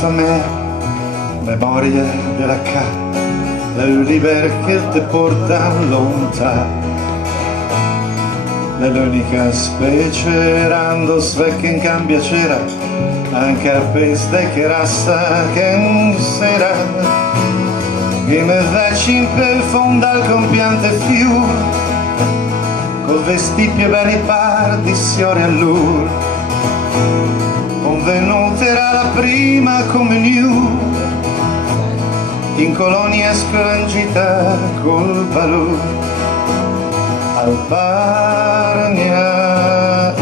fameux, memorie de la ca, l'univers che te porta lontano. Nell'unica specie rando svecken cambia c'era, anche a peste che rassa che sera, che me vecin per fonda al compiante fiur, col vestipio bene par di siore all'ur, convenuta era la prima comunione, in colonia scrangita col valor, al Pargna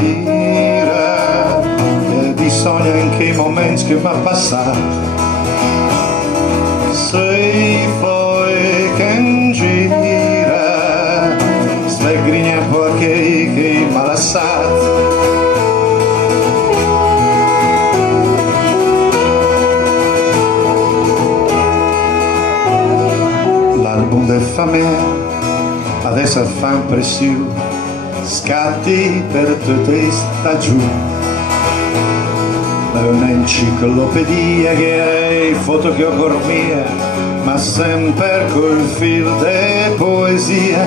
ira, e di sogno in che momenti che m'ha passato, sei poi che gira, svegrigne perché che m'ha lasciato. L'album del fameux adesso fa impressione, scatti per tutte stagioni. È un'enciclopedia che è foto che ho cormia, ma sempre col fil di poesia.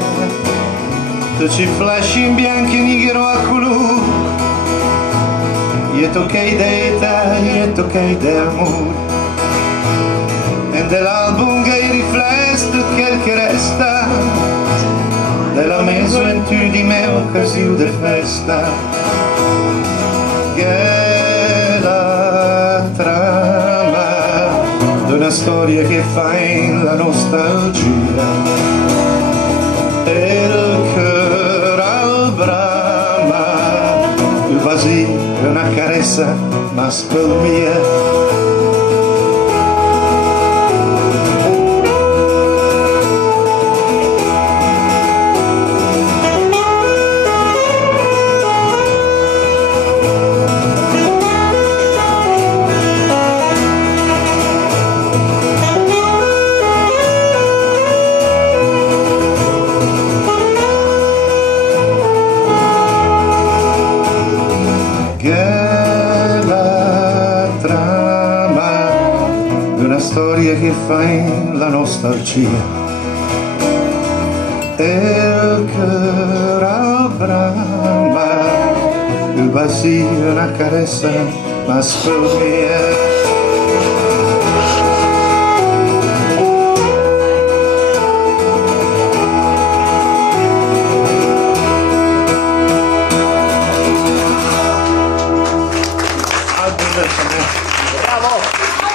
Tu ci flash in bianco e nero a colore, io tocchei d'età, io tocchei d'amore. E dell'album che riflette tutto quel che resta della gioventù di me occasione di festa, che è la trama d'una storia che fa in la nostalgia, e il cœur al brama, il vasì è una carezza ma spalmia. Che è la trama d'una storia che fa in la nostalgia, e il cœur al brama, il vasì è una carezza ma spalmia. Bravo!